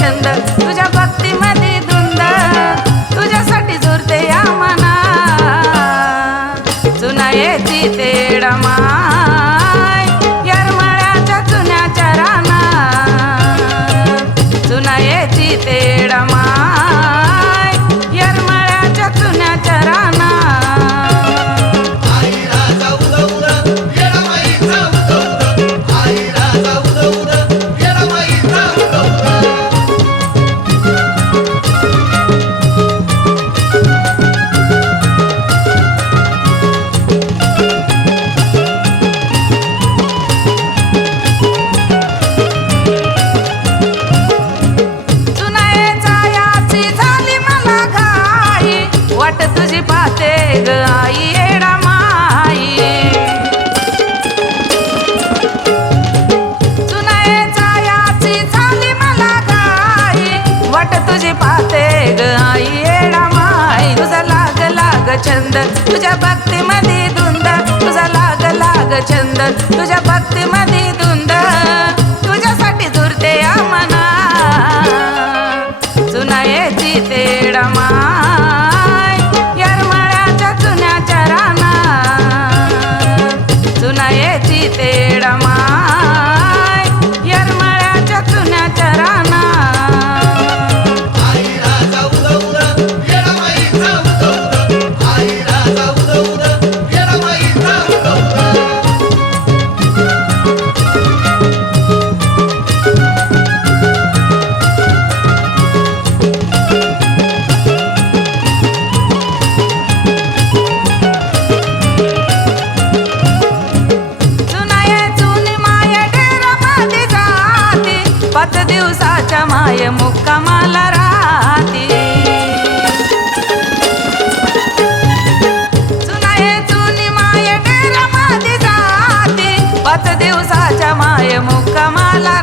tenders छंद तुझ्या भक्ती मध्ये धुंद तुझा लाग लाग छंद तुझ्या भक्ती मध्ये धुंद तुझ्यासाठी झुरते आमना जुना येते तेडमा जुन्या चुन्याच्या जुना चुना येते तेडमा दिवसाच्या माय मुक्कामाला राहते. दिवसाच्या मुक्कामाला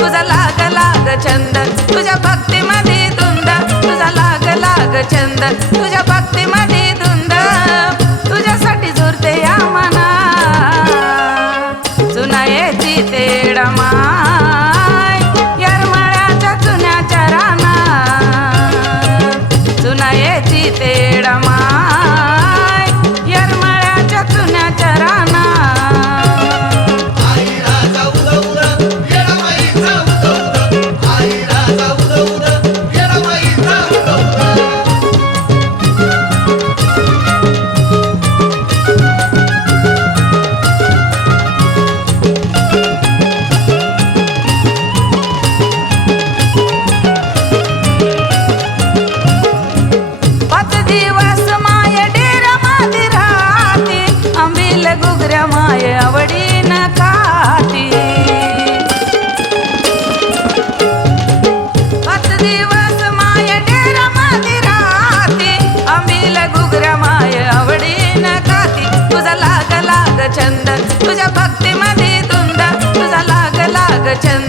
तुझा लाग लाग छंद तुझ्या भक्तीमध्ये तुंद तुझा लाग लाग छंद तुझ्या भक्तीमध्ये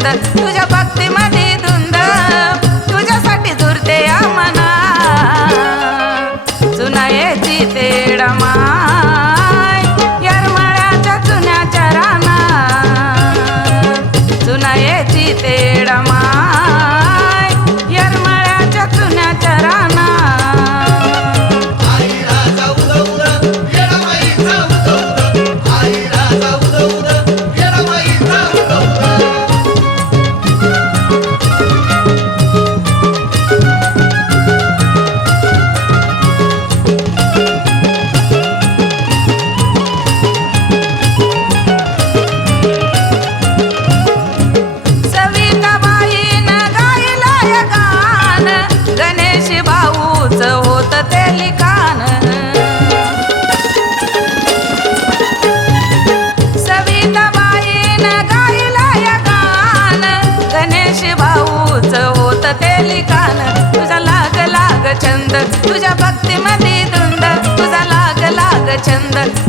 that's good. That.